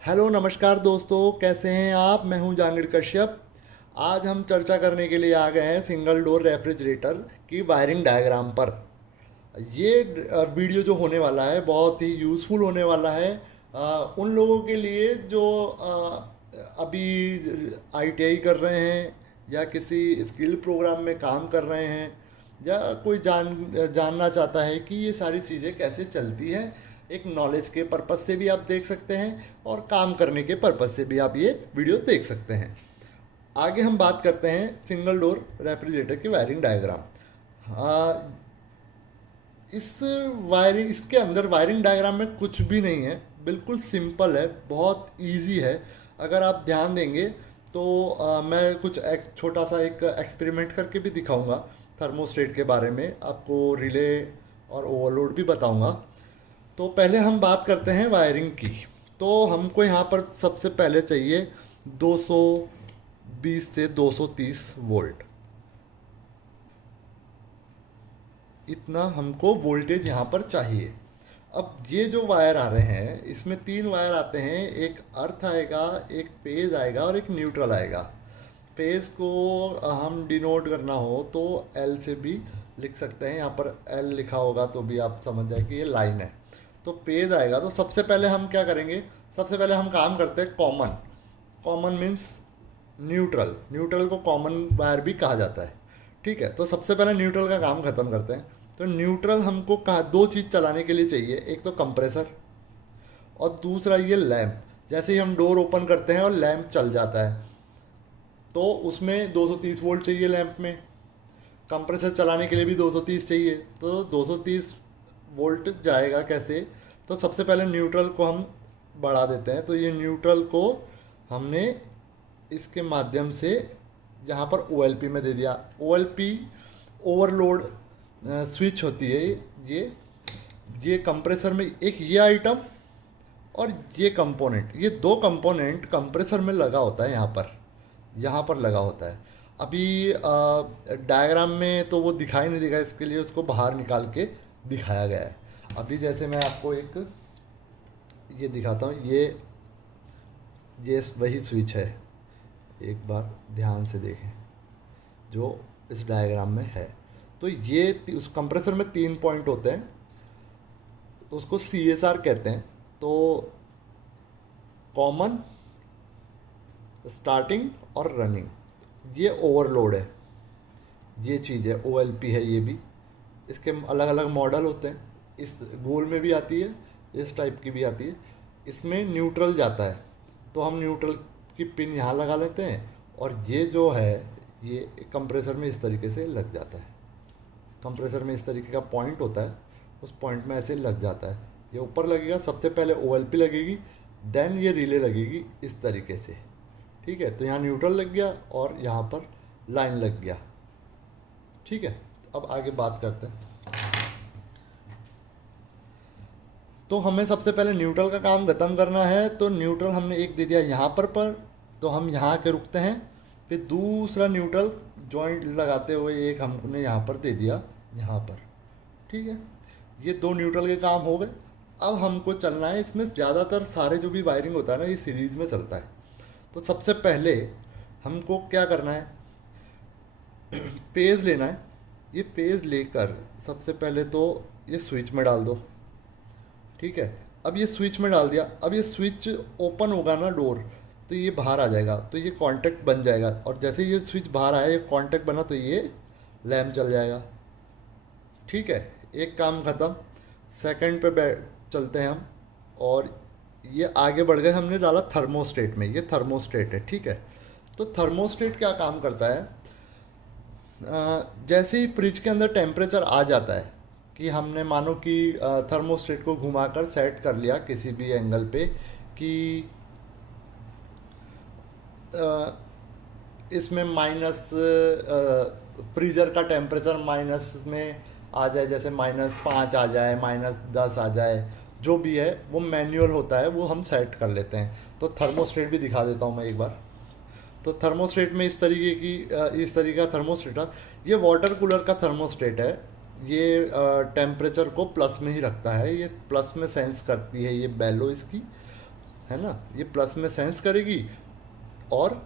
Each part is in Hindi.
हेलो नमस्कार दोस्तों, कैसे हैं आप। मैं हूं जहांगीर कश्यप। आज हम चर्चा करने के लिए आ गए हैं सिंगल डोर रेफ्रिजरेटर की वायरिंग डायग्राम पर। ये वीडियो जो होने वाला है बहुत ही यूज़फुल होने वाला है उन लोगों के लिए जो अभी आईटीआई कर रहे हैं या किसी स्किल प्रोग्राम में काम कर रहे हैं, या कोई जानना चाहता है कि ये सारी चीज़ें कैसे चलती हैं। एक नॉलेज के पर्पज़ से भी आप देख सकते हैं और काम करने के पर्पज़ से भी आप ये वीडियो देख सकते हैं। आगे हम बात करते हैं सिंगल डोर रेफ्रिजरेटर की वायरिंग डायग्राम। हाँ, इस वायरिंग इसके अंदर वायरिंग डायग्राम में कुछ भी नहीं है, बिल्कुल सिंपल है, बहुत इजी है। अगर आप ध्यान देंगे तो मैं कुछ एक छोटा सा एक एक्सपेरिमेंट करके भी दिखाऊंगा। थर्मोस्टेट के बारे में आपको रिले और ओवरलोड भी बताऊंगा। तो पहले हम बात करते हैं वायरिंग की। तो हमको यहाँ पर सबसे पहले चाहिए 220 से 230 वोल्ट। इतना हमको वोल्टेज यहाँ पर चाहिए। अब ये जो वायर आ रहे हैं इसमें तीन वायर आते हैं, एक अर्थ आएगा, एक फेज आएगा और एक न्यूट्रल आएगा। फेज को हम डिनोट करना हो तो एल से भी लिख सकते हैं। यहाँ पर एल लिखा होगा तो भी आप समझ जाए कि ये लाइन है। तो फेज आएगा तो सबसे पहले हम क्या करेंगे, सबसे पहले हम काम करते हैं common. Common means neutral. Neutral को कॉमन वायर भी कहा जाता है। ठीक है, तो सबसे पहले न्यूट्रल का काम खत्म करते हैं। तो न्यूट्रल हमको कहा दो चीज़ चलाने के लिए चाहिए, एक तो कंप्रेसर और दूसरा ये लैंप। जैसे ही हम डोर ओपन करते हैं और लैंप चल जाता है तो उसमें 230 वोल्ट चाहिए लैंप में। कंप्रेसर चलाने के लिए भी 230 चाहिए। तो 230 वोल्ट जाएगा कैसे, तो सबसे पहले न्यूट्रल को हम बढ़ा देते हैं। तो ये न्यूट्रल को हमने इसके माध्यम से यहाँ पर OLP में दे दिया। OLP ओवरलोड स्विच होती है। ये कंप्रेसर में एक ये आइटम और ये कंपोनेंट, ये दो कंपोनेंट कंप्रेसर में लगा होता है, यहाँ पर लगा होता है। अभी डायग्राम में तो वो दिखाई नहीं देगा, इसके लिए उसको बाहर निकाल के दिखाया गया है। अभी जैसे मैं आपको एक ये दिखाता हूँ, ये वही स्विच है। एक बार ध्यान से देखें जो इस डायग्राम में है। तो ये उस कंप्रेसर में 3 पॉइंट होते हैं, तो उसको CSR कहते हैं। तो कॉमन, स्टार्टिंग और रनिंग, ये ओवरलोड है, ये चीज़ है। OLP है ये भी। इसके अलग अलग मॉडल होते हैं, इस गोल में भी आती है, इस टाइप की भी आती है। इसमें न्यूट्रल जाता है तो हम न्यूट्रल की पिन यहाँ लगा लेते हैं और ये जो है ये कंप्रेसर में इस तरीके से लग जाता है। कंप्रेसर में इस तरीके का पॉइंट होता है, उस पॉइंट में ऐसे लग जाता है। ये ऊपर लगेगा, सबसे पहले OLP लगेगी, देन ये रिले लगेगी इस तरीके से। ठीक है, तो यहाँ न्यूट्रल लग गया और यहाँ पर लाइन लग गया। ठीक है, अब आगे बात करते हैं। तो हमें सबसे पहले न्यूट्रल का काम ख़त्म करना है। तो न्यूट्रल हमने एक दे दिया यहाँ पर तो हम यहाँ के रुकते हैं। फिर दूसरा न्यूट्रल जॉइंट लगाते हुए एक हमने यहाँ पर दे दिया, यहाँ पर। ठीक है, ये दो न्यूट्रल के काम हो गए। अब हमको चलना है, इसमें ज़्यादातर सारे जो भी वायरिंग होता है ना, ये सीरीज़ में चलता है। तो सबसे पहले हमको क्या करना है, फेज़ लेना है। ये फेज़ लेकर सबसे पहले तो ये स्विच में डाल दो। ठीक है, अब ये स्विच में डाल दिया। अब ये स्विच ओपन होगा ना डोर, तो ये बाहर आ जाएगा, तो ये कांटेक्ट बन जाएगा। और जैसे ये स्विच बाहर आया, ये कांटेक्ट बना, तो ये लैम्प चल जाएगा। ठीक है, एक काम ख़त्म। सेकंड पे चलते हैं हम, और ये आगे बढ़ गए। हमने डाला थर्मोस्टेट में, ये थर्मोस्टेट है। ठीक है, तो थर्मोस्टेट क्या काम करता है, जैसे ही फ्रिज के अंदर टेम्परेचर आ जाता है, कि हमने मानो कि थर्मोस्टेट को घुमाकर सेट कर लिया किसी भी एंगल पे कि इसमें माइनस, फ्रीज़र का टेम्परेचर माइनस में आ जाए, जैसे -5 आ जाए, -10 आ जाए, जो भी है वो मैनुअल होता है, वो हम सेट कर लेते हैं। तो थर्मोस्टेट भी दिखा देता हूँ मैं एक बार। तो थर्मोस्टेट में इस तरीके का थर्मोस्टेट है। ये वाटर कूलर का थर्मोस्टेट है। ये टेम्परेचर को प्लस में ही रखता है, ये प्लस में सेंस करती है ये बेलो इसकी। है ना, ये प्लस में सेंस करेगी और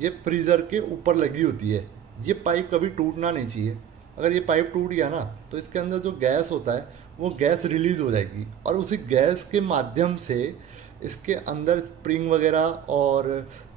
ये फ्रीज़र के ऊपर लगी होती है। ये पाइप कभी टूटना नहीं चाहिए। अगर ये पाइप टूट गया ना तो इसके अंदर जो गैस होता है वो गैस रिलीज़ हो जाएगी और उसी गैस के माध्यम से इसके अंदर स्प्रिंग वगैरह और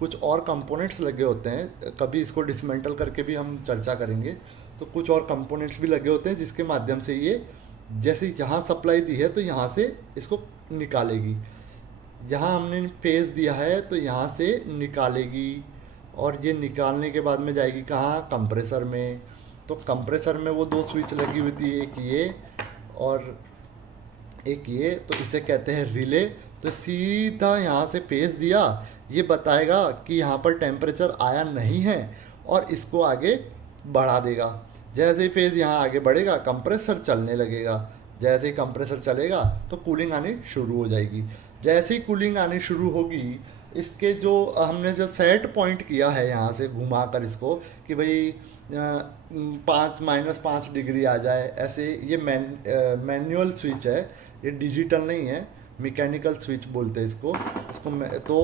कुछ और कंपोनेंट्स लगे होते हैं। कभी इसको डिसमेंटल करके भी हम चर्चा करेंगे। तो कुछ और कंपोनेंट्स भी लगे होते हैं जिसके माध्यम से ये जैसे यहाँ सप्लाई दी है तो यहाँ से इसको निकालेगी। यहाँ हमने फेस दिया है तो यहाँ से निकालेगी और ये निकालने के बाद में जाएगी कहाँ, कंप्रेसर में। तो कंप्रेसर में वो दो स्विच लगी हुई थी, एक ये और एक ये, तो इसे कहते हैं रिले। तो सीधा यहाँ से फेस दिया, ये बताएगा कि यहाँ पर टेम्परेचर आया नहीं है और इसको आगे बढ़ा देगा। जैसे ही फेस यहाँ आगे बढ़ेगा कंप्रेसर चलने लगेगा। जैसे ही कंप्रेसर चलेगा तो कूलिंग आनी शुरू हो जाएगी। जैसे ही कूलिंग आनी शुरू होगी, इसके जो हमने जो सेट पॉइंट किया है यहाँ से घुमा कर इसको कि भाई 5 डिग्री आ जाए, ऐसे ये मैनुअल स्विच है, ये डिजिटल नहीं है, मैकेनिकल स्विच बोलते हैं इसको। तो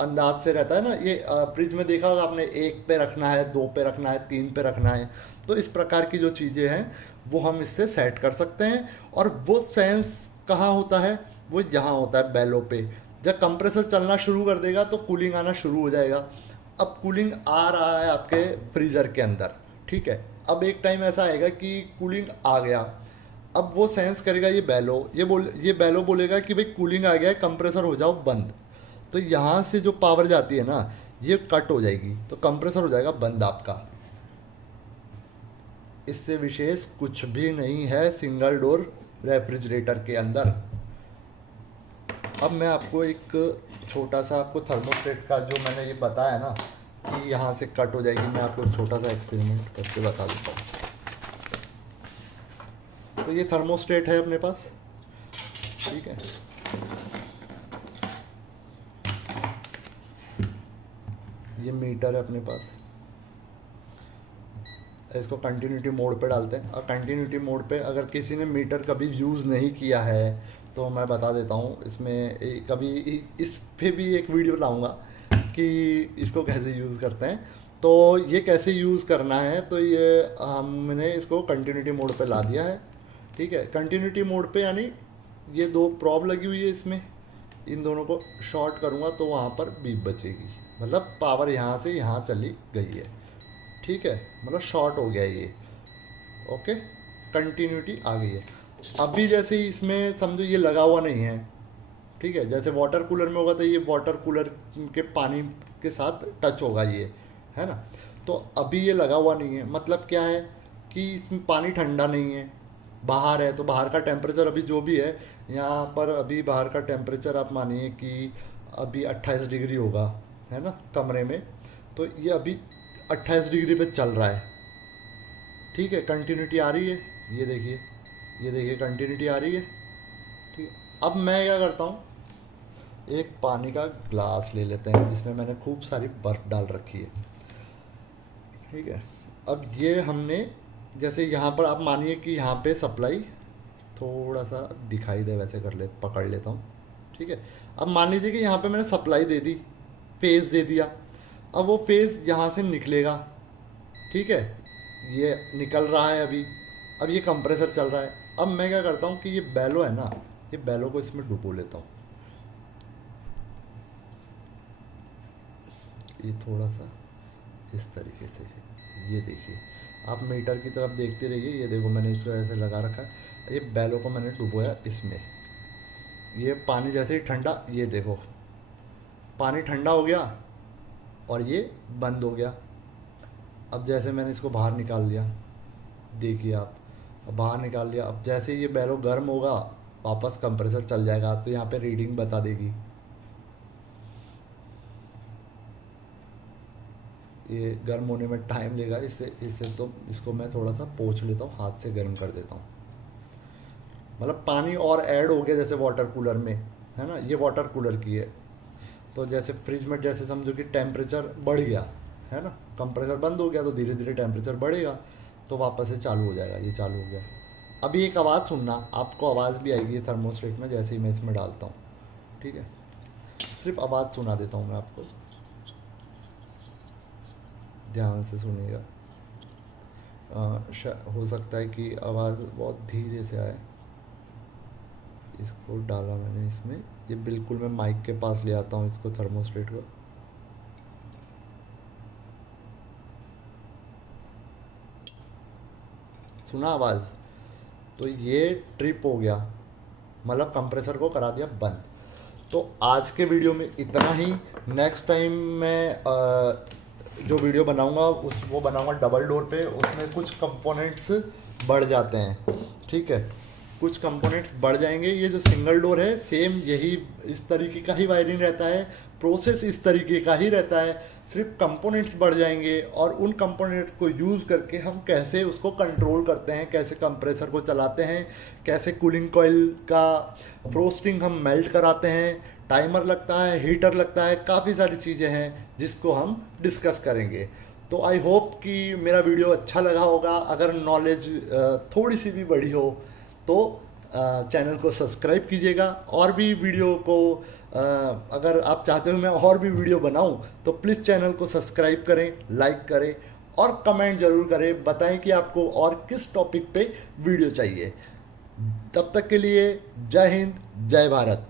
अंदाज से रहता है ना। ये फ्रिज में देखा होगा आपने, 1 पे रखना है, 2 पे रखना है, 3 पे रखना है। तो इस प्रकार की जो चीज़ें हैं वो हम इससे सेट कर सकते हैं। और वो सेंस कहाँ होता है, वो यहाँ होता है बेलो पे। जब कंप्रेसर चलना शुरू कर देगा तो कूलिंग आना शुरू हो जाएगा। अब कूलिंग आ रहा है आपके फ्रीज़र के अंदर, ठीक है। अब एक टाइम ऐसा आएगा कि कूलिंग आ गया। अब वो सेंस करेगा ये बेलो बोलेगा कि भाई कूलिंग आ गया है, कंप्रेसर हो जाओ बंद। तो यहाँ से जो पावर जाती है ना ये कट हो जाएगी, तो कंप्रेसर हो जाएगा बंद आपका। इससे विशेष कुछ भी नहीं है सिंगल डोर रेफ्रिजरेटर के अंदर। अब मैं आपको एक छोटा सा आपको थर्मोस्टेट का जो मैंने ये बताया ना कि यहाँ से कट हो जाएगी, मैं आपको एक छोटा सा एक्सपेरिमेंट करके बता देता हूँ। तो ये थर्मोस्टेट है अपने पास, ठीक है। ये मीटर है अपने पास। इसको कंटिन्यूटी मोड पे डालते हैं। और कंटिन्यूटी मोड पे अगर किसी ने मीटर कभी यूज़ नहीं किया है तो मैं बता देता हूँ। इसमें कभी इस पे भी एक वीडियो लाऊंगा कि इसको कैसे यूज़ करते हैं। तो ये कैसे यूज़ करना है, तो ये हमने इसको कंटिन्यूटी मोड पे ला दिया है, ठीक है। कंटिन्यूटी मोड पे यानी ये 2 प्रॉब लगी हुई है इसमें, इन दोनों को शॉर्ट करूँगा तो वहाँ पर बीप बचेगी, मतलब पावर यहाँ से यहाँ चली गई है, ठीक है। मतलब शॉर्ट हो गया ये, ओके, कंटिन्यूटी आ गई है। अभी जैसे ही इसमें समझो ये लगा हुआ नहीं है, ठीक है। जैसे वाटर कूलर में होगा तो ये वाटर कूलर के पानी के साथ टच होगा, ये है ना। तो अभी ये लगा हुआ नहीं है, मतलब क्या है कि इसमें पानी ठंडा नहीं है, बाहर है। तो बाहर का टेम्परेचर अभी जो भी है यहाँ पर, अभी बाहर का टेम्परेचर आप मानिए कि अभी 28 डिग्री होगा, है ना, कमरे में। तो ये अभी 28 डिग्री पे चल रहा है, ठीक है। कंटिन्यूटी आ रही है, ये देखिए, ये देखिए कंटिन्यूटी आ रही है, ठीक है। अब मैं क्या करता हूँ, एक पानी का ग्लास ले लेते हैं जिसमें मैंने खूब सारी बर्फ़ डाल रखी है, ठीक है। अब ये हमने जैसे यहाँ पर आप मानिए कि यहाँ पे सप्लाई थोड़ा सा दिखाई दे, वैसे पकड़ लेता हूँ, ठीक है। अब मान लीजिए कि यहाँ पे मैंने सप्लाई दे दी, फेस दे दिया। अब वो फेस यहाँ से निकलेगा, ठीक है, ये निकल रहा है अभी। अब ये कंप्रेसर चल रहा है। अब मैं क्या करता हूँ कि ये बेलो है ना, ये बेलो को इसमें डुबो लेता हूँ। ये थोड़ा सा इस तरीके से, ये देखिए, आप मीटर की तरफ देखते रहिए। ये देखो मैंने इसको ऐसे लगा रखा है, ये बेलो को मैंने डुबोया इसमें। ये पानी जैसे ही ठंडा, ये देखो पानी ठंडा हो गया और ये बंद हो गया। अब जैसे मैंने इसको बाहर निकाल लिया, देखिए आप, अब बाहर निकाल लिया। अब जैसे ये बेलो गर्म होगा वापस कंप्रेसर चल जाएगा, तो यहाँ पे रीडिंग बता देगी। ये गर्म होने में टाइम लेगा, इससे तो इसको मैं थोड़ा सा पोंछ लेता हूँ, हाथ से गर्म कर देता हूँ। मतलब पानी और ऐड हो गया जैसे वाटर कूलर में, है ना। ये वाटर कूलर की है। तो जैसे फ्रिज में जैसे समझो कि टेम्परेचर बढ़ गया, है ना, कंप्रेसर बंद हो गया तो धीरे धीरे टेम्परेचर बढ़ेगा, तो वापस से चालू हो जाएगा। ये चालू हो गया। अभी एक आवाज़ सुनना, आपको आवाज़ भी आएगी थर्मोस्टेट में जैसे ही मैं इसमें डालता हूँ, ठीक है, सिर्फ आवाज़ सुना देता हूँ मैं आपको, ध्यान से सुनिएगा। हो सकता है कि आवाज़ बहुत धीरे से आए। इसको डाला मैंने इसमें, ये बिल्कुल मैं माइक के पास ले आता हूँ इसको, थर्मोस्टेट को। सुना आवाज़? तो ये ट्रिप हो गया, मतलब कंप्रेसर को करा दिया बंद। तो आज के वीडियो में इतना ही। नेक्स्ट टाइम मैं जो वीडियो बनाऊंगा वो बनाऊंगा डबल डोर पे। उसमें कुछ कंपोनेंट्स बढ़ जाते हैं, ठीक है, कुछ कंपोनेंट्स बढ़ जाएंगे। ये जो सिंगल डोर है सेम यही इस तरीके का ही वायरिंग रहता है, प्रोसेस इस तरीके का ही रहता है, सिर्फ कंपोनेंट्स बढ़ जाएंगे। और उन कंपोनेंट्स को यूज़ करके हम कैसे उसको कंट्रोल करते हैं, कैसे कंप्रेसर को चलाते हैं, कैसे कूलिंग कॉइल का फ्रोस्टिंग हम मेल्ट कराते हैं, टाइमर लगता है, हीटर लगता है, काफ़ी सारी चीज़ें हैं जिसको हम डिस्कस करेंगे। तो आई होप कि मेरा वीडियो अच्छा लगा होगा। अगर नॉलेज थोड़ी सी भी बढ़ी हो तो चैनल को सब्सक्राइब कीजिएगा। और भी वीडियो को अगर आप चाहते हो मैं और भी वीडियो बनाऊं तो प्लीज़ चैनल को सब्सक्राइब करें, लाइक करें और कमेंट ज़रूर करें, बताएं कि आपको और किस टॉपिक पे वीडियो चाहिए। तब तक के लिए जय हिंद, जय भारत।